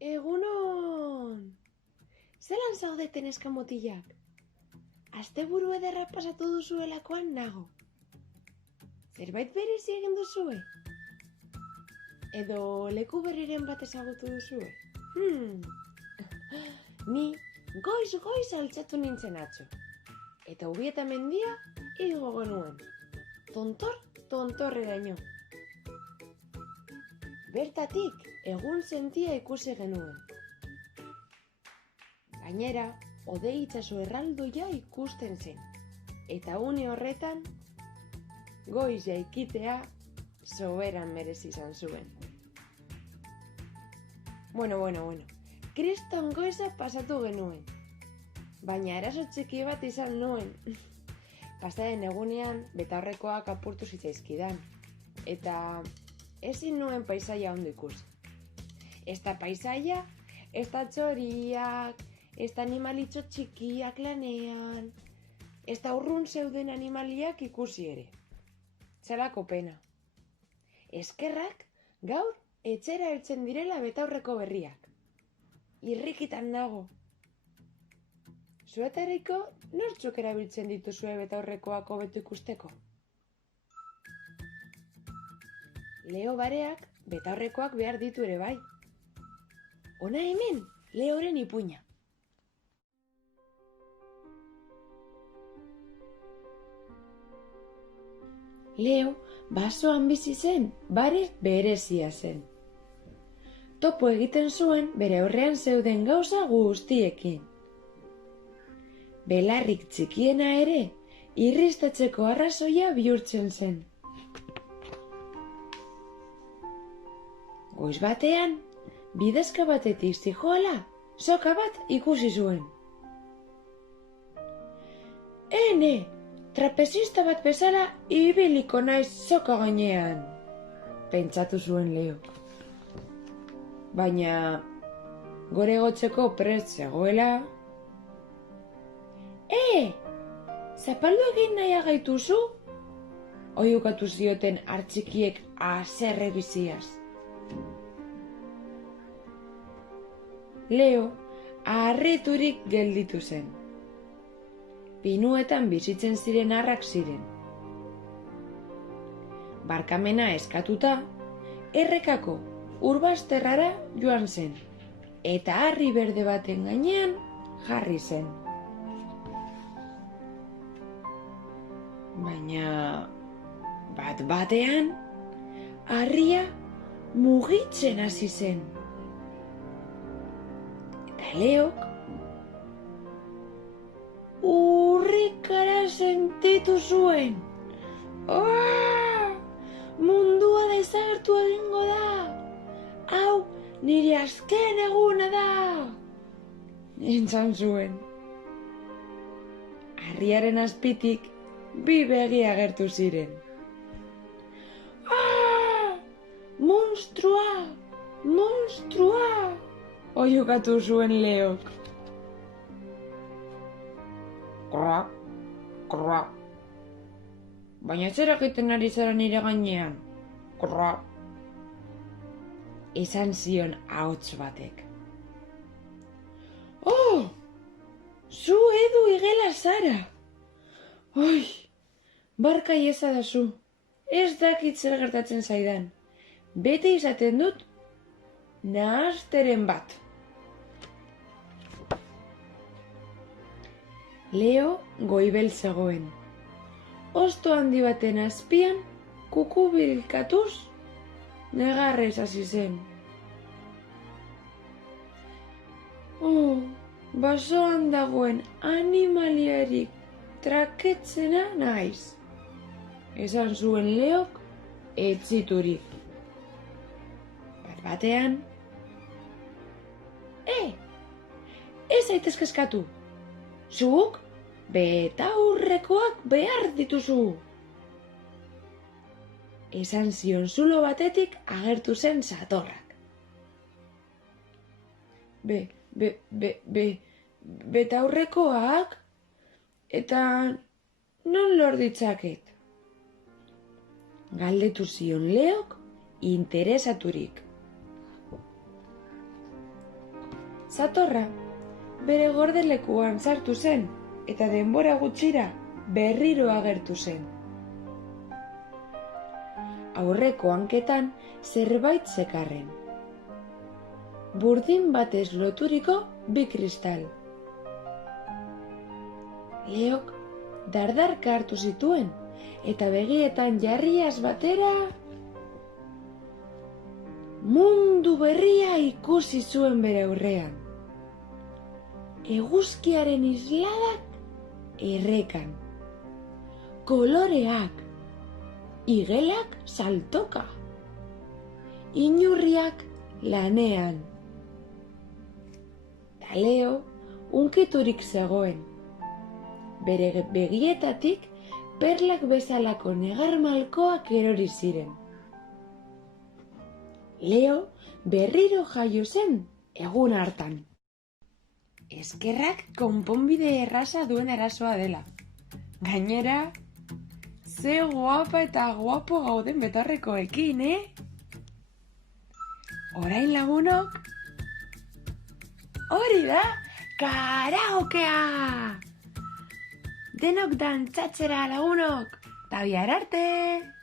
Egunon! Zelan zaudeten eskamotilak? Asteburu ederra pasatu duzuelakoan nago. Zerbait berezi egin duzue? Edo leku berriren bat ezagutu duzue? Ni goiz altxatu nintzen atzo. Eta Ubieta mendia igo genuen. Tontorreraino. Bertatik egun sentia ikusi genuen. Gainera, hodei itsaso erraldoia ikusten zen. Eta une horretan, goiz jaikitea soberan merezi izan zuen. Bueno. Kriston goiza pasatu genuen. Baina eraso txiki bat izan nuen. Pasaren egunean, betaurrekoak apurtu zitzaizkidan. Eta ezin nuen paisaia ondo ikusi. Ez da paisaia, ez da txoriak, ez da animalitxo txikiak lanean, ez da urrun zeuden animaliak ikusi ere. Zelako pena. Eskerrak gaur etxera heltzen direla betaurreko berriak. Irrikitan nago. Zuetariko nortzuk erabiltzen dituzue betaurrekoak hobeto ikusteko? Leo bareak betaurrekoak behar ditu ere bai. Hona hemen, Leoren ipuina. Leo basoan bizi zen, bare berezia zen. Topo egiten zuen bere aurrean zeuden gauza guztiekin. Belarrik txikiena ere, irristatzeko arrazoia bihurtzen zen. Goiz batean, bidezka batetik zijoala, soka bat ikusi zuen. Ene, trapezista bat bezala ibiliko naiz soka gainean, pentsatu zuen Leo. Baina, goregotzeko prest zegoela... Zapaldu egin nahi gaituzu? Oiukatu zioten hartxikiek haserre biziaz. Leo harriturik gelditu zen. Pinuetan bizitzen ziren arrak ziren. Barkamena eskatuta, errekako urbazterrara joan zen, eta harri berde baten gainean jarri zen. Baina, batean, harria mugitzen hasi zen. Eta Leok urrikara sentitu zuen. Mundua desagertu egingo da. Hau, nire azken eguna da. Nintzan zuen. Harriaren azpitik bi begi agertu ziren. Monstrua! Oiukatu zuen Leok. Kroa. Baina zer egiten ari zara nire gainean? Kroa. Esan zion ahots batek. Zu edu igela zara. Barka iezadazu, ez dakit zer gertatzen zaidan. Bete izaten dut, nahasteren bat. Leo goibel zegoen. Hosto handi baten azpian, kukubilkatuz, negarrez hasi zen. Basoan dagoen animaliarik traketzena naiz. Esan zuen Leok etziturik. Batean, ez zaitez kezkatu. Zuk betaurrekoak behar dituzu. Esan zion zulo batetik agertu zen satorrak. Betaurrekoak? Eta non lor ditzaket? Galdetu zion Leok interesaturik. Zatorra, bere gordelekuan sartu zen, eta denbora gutxira berriro agertu zen. Aurreko hanketan zerbait zekarren. Burdin batez loturiko 2 kristal. Leok dardarka hartu zituen, eta begietan jarriaz batera mundu berria ikusi zuen bere aurrean. Eguzkiaren isladak errekan, koloreak, igelak saltoka, inurriak lanean. Ta Leo hunkiturik zegoen. Bere begietatik perlak bezalako negar malkoak erori ziren. Leo berriro jaio zen egun hartan. Eskerrak konponbide erraza duen arazoa dela. Gainera, ze guapa eta guapo gauden betarrekoekin, Orain lagunok, hori da, karaokea! Denok dantzatzera lagunok, ta bihar arte!